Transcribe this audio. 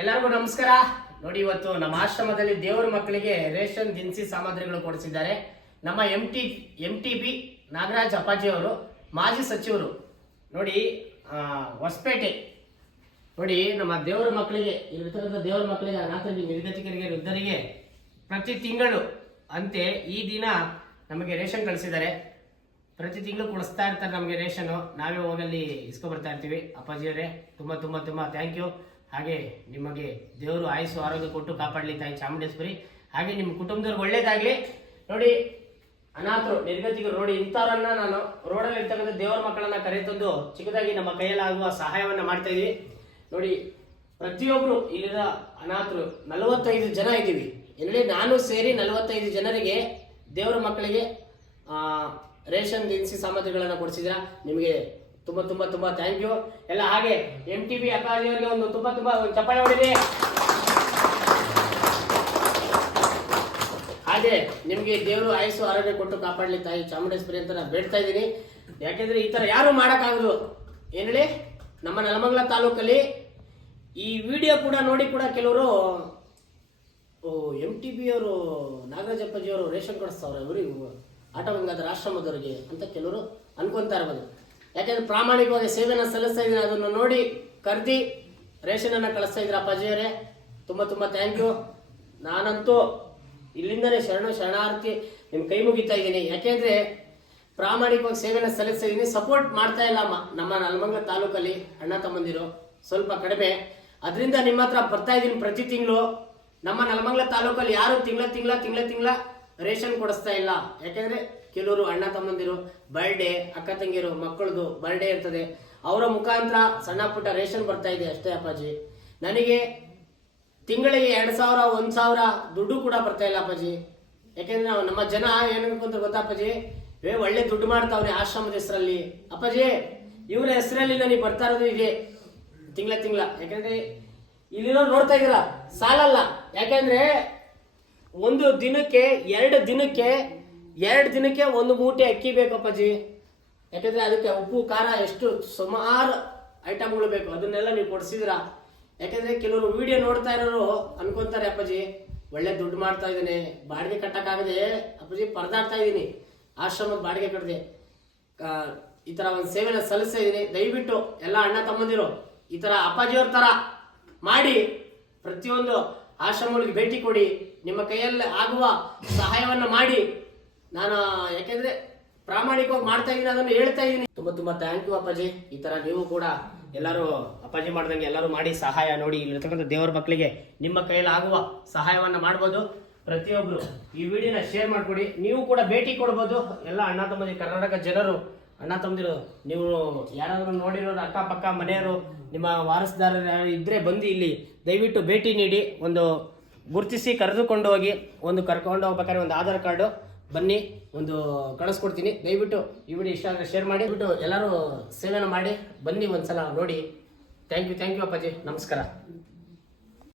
ಎಲ್ಲರಿಗೂ ನಮಸ್ಕಾರ. ನೋಡಿ ಇವತ್ತು ನಮ್ಮ ಆಶ್ರಮದಲ್ಲಿ ದೇವರ ಮಕ್ಕಳಿಗೆ ರೇಷನ್ ದಿನಸಿ ಸಾಮಗ್ರಿಗಳು ಕೊಡಿಸಿದ್ದಾರೆ. ನಮ್ಮ M T M T B Nagaraj Appaji ಅವರು, ಮಾಜಿ ಸಚಿವರು. ನೋಡಿ ಹೊಸಪೇಟೆ. ನೋಡಿ, ನಮ್ಮ ದೇವರ ಮಕ್ಕಳಿಗೆ ಇರ್ತಕ್ಕಂಥ ದೇವರ ಮಕ್ಕಳಿಗೆ, ಅನಾಥರಿಗೆ, ನಿರ್ಗತಿಕರಿಗೆ, ವೃದ್ಧರಿಗೆ ಪ್ರತಿ ತಿಂಗಳು ಅಂತೆ ಈ ದಿನ ನಮಗೆ ರೇಷನ್ ಕಳಿಸಿದ್ದಾರೆ. ಪ್ರತಿ ತಿಂಗಳು ಕೊಡಿಸ್ತಾ ಇರ್ತಾರೆ ನಮಗೆ ರೇಷನ್ ನಾವೇ ಹೋಗಲ್ಲಿ ಇಸ್ಕೊಬರ್ತಾ ಇರ್ತೀವಿ. ಅಪ್ಪಾಜಿಯವರೇ, ತುಂಬ ತುಂಬ ತುಂಬ ಥ್ಯಾಂಕ್ ಯು ಹಾಗೆ ನಿಮಗೆ ದೇವರು ಆಯುಸ್ಸು ಆರೋಗ್ಯ ಕೊಟ್ಟು ಕಾಪಾಡಲಿ ತಾಯಿ ಚಾಮುಂಡೇಶ್ವರಿ. ಹಾಗೆ ನಿಮ್ಮ ಕುಟುಂಬದವ್ರಿಗೆ ಒಳ್ಳೇದಾಗಲಿ. ನೋಡಿ, ಅನಾಥರು ನಿರ್ಗತಿಗರು ನೋಡಿ, ಇಂಥವ್ರನ್ನ ನಾನು ರೋಡಲ್ಲಿ ಇರ್ತಕ್ಕಂಥ ದೇವರ ಮಕ್ಕಳನ್ನ ಕರೆತಂದು ಚಿಕ್ಕದಾಗಿ ನಮ್ಮ ಕೈಯಲ್ಲಾಗುವ ಸಹಾಯವನ್ನ ಮಾಡ್ತಾ ಇದ್ವಿ. ನೋಡಿ ಪ್ರತಿಯೊಬ್ಬರು ಇಲ್ಲಿನ ಅನಾಥರು, ನಲವತ್ತೈದು ಜನ ಇದ್ದೀವಿ. ಎಲ್ಲಿ ನಾನು ಸೇರಿ ನಲವತ್ತೈದು ಜನರಿಗೆ ದೇವರ ಮಕ್ಕಳಿಗೆ ರೇಷನ್, ದಿನಸಿ ಸಾಮಗ್ರಿಗಳನ್ನು ಕೊಡಿಸಿದ್ರ ನಿಮಗೆ ತುಂಬಾ ತುಂಬಾ ತುಂಬಾ ಥ್ಯಾಂಕ್ ಯು ಎಲ್ಲ ಹಾಗೆ ಎಂ ಟಿ ಬಿ ಅಪ್ಪಾಜಿಯವರಿಗೆ ಒಂದು ತುಂಬಾ ತುಂಬಾ ಒಂದು ಚಪ್ಪಾಳೆ ಹೊಡಿದೆ ಹಾಗೆ ನಿಮಗೆ ದೇವರು ಆಯಸ್ಸು ಆರೋಗ್ಯ ಕೊಟ್ಟು ಕಾಪಾಡಲಿ ತಾಯಿ ಚಾಮುಂಡೇಶ್ವರಿ ಅಂತ ನಾನು ಬೇಡ್ತಾ ಇದ್ದೀನಿ. ಯಾಕೆಂದ್ರೆ ಈ ತರ ಯಾರು ಮಾಡೋಕ್ಕಾಗದು? ಏನ್ ಹೇಳಿ? ನಮ್ಮ ನೆಲಮಂಗಲ ತಾಲೂಕಲ್ಲಿ ಈ ವಿಡಿಯೋ ಕೂಡ ನೋಡಿ ಕೂಡ ಕೆಲವರು, ಓ ಎಂ ಟಿ ಬಿ ಅವರು ನಾಗರಾಜಪ್ಪಾಜಿ ಅವರು ರೇಷನ್ ಕೊಡಿಸ್ತಾವ್ರೆ ಇವರು ಆಟೋ ಗಂಗಾಧರ ಆಶ್ರಮದವರಿಗೆ ಅಂತ ಕೆಲವರು ಅನ್ಕೊಂತಾ ಇರ್ಬೋದು. ಯಾಕೆಂದ್ರೆ ಪ್ರಾಮಾಣಿಕವಾಗಿ ಸೇವೆನ ಸಲ್ಲಿಸ್ತಾ ಇದ್ದೀನಿ, ಅದನ್ನು ನೋಡಿ ಕರ್ದಿ ರೇಷನ್ ಅನ್ನ ಕಳಿಸ್ತಾ ಇದ್ರ ಅಪ್ಪಾಜಿಯವರೇ ತುಂಬಾ ತುಂಬಾ ಥ್ಯಾಂಕ್ ಯು ನಾನಂತೂ ಇಲ್ಲಿಂದನೇ ಶರಣ ಶರಣಾರ್ಥಿ ನಿಮ್ ಕೈ ಮುಗಿತಾ ಇದ್ದೀನಿ. ಯಾಕೆಂದ್ರೆ ಪ್ರಾಮಾಣಿಕವಾಗಿ ಸೇವೆನ ಸಲ್ಲಿಸ್ತಾ ಇದ್ದೀನಿ ಸಪೋರ್ಟ್ ಮಾಡ್ತಾ ಇಲ್ಲ ಅಮ್ಮ, ನಮ್ಮ ನಲ್ಮಂಗ ತಾಲೂಕಲ್ಲಿ ಅಣ್ಣ ತಮ್ಮಂದಿರು, ಸ್ವಲ್ಪ ಕಡಿಮೆ. ಅದರಿಂದ ನಿಮ್ಮ ಹತ್ರ ಬರ್ತಾ ಇದ್ದೀನಿ ಪ್ರತಿ ತಿಂಗಳು. ನಮ್ಮ ನಲ್ಮಂಗ್ಲ ತಾಲೂಕಲ್ಲಿ ಯಾರು ತಿಂಗಳ ತಿಂಗಳ ತಿಂಗಳ ತಿಂಗಳ ರೇಷನ್ ಕೊಡಿಸ್ತಾ ಇಲ್ಲ. ಯಾಕೆಂದ್ರೆ ಕೆಲವರು ಅಣ್ಣ ತಮ್ಮಂದಿರು ಬರ್ಡೇ ಅಕ್ಕ ತಂಗಿರು ಮಕ್ಕಳದು ಬರ್ಡೇ ಇರ್ತದೆ. ಅವರ ಮುಖಾಂತರ ಸಣ್ಣ ಪುಟ್ಟ ರೇಷನ್ ಬರ್ತಾ ಇದೆ ಅಷ್ಟೇ ಅಪ್ಪಾಜಿ. ನನಗೆ ತಿಂಗಳಿಗೆ ಎರಡ್ ಸಾವಿರ, ಒಂದ್ ಸಾವಿರ ದುಡ್ಡು ಕೂಡ ಬರ್ತಾ ಇಲ್ಲ ಅಪ್ಪಾಜಿ. ಯಾಕೆಂದ್ರೆ ನಾವು ನಮ್ಮ ಜನ ಏನ್ ಅನ್ಕೊಂತಾರೆ ಗೊತ್ತಾ ಅಪ್ಪಾಜಿ? ಏ, ಒಳ್ಳೆ ದುಡ್ಡು ಮಾಡ್ತಾವ್ರೆ ಆಶ್ರಮದ ಹೆಸರಲ್ಲಿ. ಅಪ್ಪಾಜಿ, ಇವರ ಹೆಸರಲ್ಲಿ ನನಗೆ ಬರ್ತಾ ಇರೋದು ಇದೆ ತಿಂಗಳ ತಿಂಗಳ. ಯಾಕಂದ್ರೆ ಇಲ್ಲಿರೋ ನೋಡ್ತಾ ಇದೀರ ಸಾಲಲ್ಲ. ಯಾಕಂದ್ರೆ ಒಂದು ದಿನಕ್ಕೆ, ಎರಡು ದಿನಕ್ಕೆ ಎರಡು ದಿನಕ್ಕೆ ಒಂದು ಮೂಟೆ ಅಕ್ಕಿ ಬೇಕಪ್ಪಾಜಿ ಯಾಕಂದ್ರೆ ಅದಕ್ಕೆ ಉಪ್ಪು, ಖಾರ ಎಷ್ಟು ಸುಮಾರು ಐಟಮ್ಗಳು ಬೇಕು. ಅದನ್ನೆಲ್ಲ ನೀವು ಕೊಡ್ಸಿದಿರಾ ಯಾಕಂದ್ರೆ ಕೆಲವರು ವಿಡಿಯೋ ನೋಡ್ತಾ ಇರೋರು ಅನ್ಕೊಂತಾರೆ ಅಪ್ಪಾಜಿ, ಒಳ್ಳೆ ದುಡ್ಡು ಮಾಡ್ತಾ ಇದ್ದೀನಿ, ಬಾಡಿಗೆ ಕಟ್ಟಕ್ಕಾಗದೆ ಅಪ್ಪಾಜಿ ಪರದಾಡ್ತಾ ಇದ್ದೀನಿ, ಆಶ್ರಮದ ಬಾಡಿಗೆ ಕಟ್ಟಿದೆ ಈ ತರ ಒಂದು ಸೇವೆನ ಸಲ್ಲಿಸ್ತಾ ಇದ್ದೀನಿ. ದಯವಿಟ್ಟು ಎಲ್ಲ ಅಣ್ಣ ತಮ್ಮಂದಿರು ಈ ತರ ಅಪ್ಪಾಜಿಯವ್ರ ತರ ಮಾಡಿ, ಪ್ರತಿಯೊಂದು ಆಶ್ರಮಗಳಿಗೆ ಭೇಟಿ ಕೊಡಿ. ನಿಮ್ಮ ಕೈಯಲ್ಲಿ ಆಗುವ ಸಹಾಯವನ್ನು ಮಾಡಿ. ನಾನು, ಯಾಕೆಂದ್ರೆ ಪ್ರಾಮಾಣಿಕವಾಗಿ ಮಾಡ್ತಾ ಇದ್ದೀನಿ ಅದನ್ನು ಹೇಳ್ತಾ ಇದ್ದೀನಿ ತುಂಬಾ ತುಂಬಾ ಥ್ಯಾಂಕ್ ಯು ಅಪ್ಪಾಜಿ. ಈ ತರ ನೀವು ಕೂಡ ಎಲ್ಲರೂ ಅಪ್ಪಾಜಿ ಮಾಡ್ದಂಗೆ ಎಲ್ಲರೂ ಮಾಡಿ ಸಹಾಯ ನೋಡಿ ಇಲ್ಲಿರ್ತಕ್ಕಂಥ ದೇವರ ಮಕ್ಕಳಿಗೆ ನಿಮ್ಮ ಕೈಯಲ್ಲಿ ಆಗುವ ಸಹಾಯವನ್ನ ಮಾಡ್ಬೋದು. ಪ್ರತಿಯೊಬ್ಬರು ಈ ವಿಡಿಯೋನ ಶೇರ್ ಮಾಡ್ಕೊಡಿ. ನೀವು ಕೂಡ ಭೇಟಿ ಕೊಡ್ಬೋದು. ಎಲ್ಲ ಅಣ್ಣ ತಮ್ಮದಿ ಕರ್ನಾಟಕ ಜನರು, ಅಣ್ಣ ತಮ್ಮದಿರು, ನೀವು ಯಾರಾದರೂ ನೋಡಿರೋರು, ಅಕ್ಕಪಕ್ಕ, ಮನೆಯವರು, ನಿಮ್ಮ ವಾರಸುದಾರರು ಯಾರು ಇದ್ದರೆ ಬಂದು ಇಲ್ಲಿ ದಯವಿಟ್ಟು ಭೇಟಿ ನೀಡಿ. ಒಂದು ಗುರುತಿಸಿ ಕರೆದುಕೊಂಡು ಹೋಗಿ, ಒಂದು ಕರ್ಕೊಂಡು ಹೋಗ್ಬೇಕಾದ್ರೆ ಒಂದು ಆಧಾರ್ ಕಾರ್ಡು. ಬನ್ನಿ, ಒಂದು ಕಳಿಸ್ಕೊಡ್ತೀನಿ. ದಯವಿಟ್ಟು ಈ ವಿಡಿಯೋ ಇಷ್ಟ ಆದರೆ ಶೇರ್ ಮಾಡಿ. ಬಿಟ್ಟು ಎಲ್ಲರೂ ಸೇವೆನ ಮಾಡಿ. ಬನ್ನಿ ಒಂದ್ಸಲ ನೋಡಿ. ಥ್ಯಾಂಕ್ ಯು ಥ್ಯಾಂಕ್ ಯು ಅಪ್ಪಾಜಿ. ನಮಸ್ಕಾರ.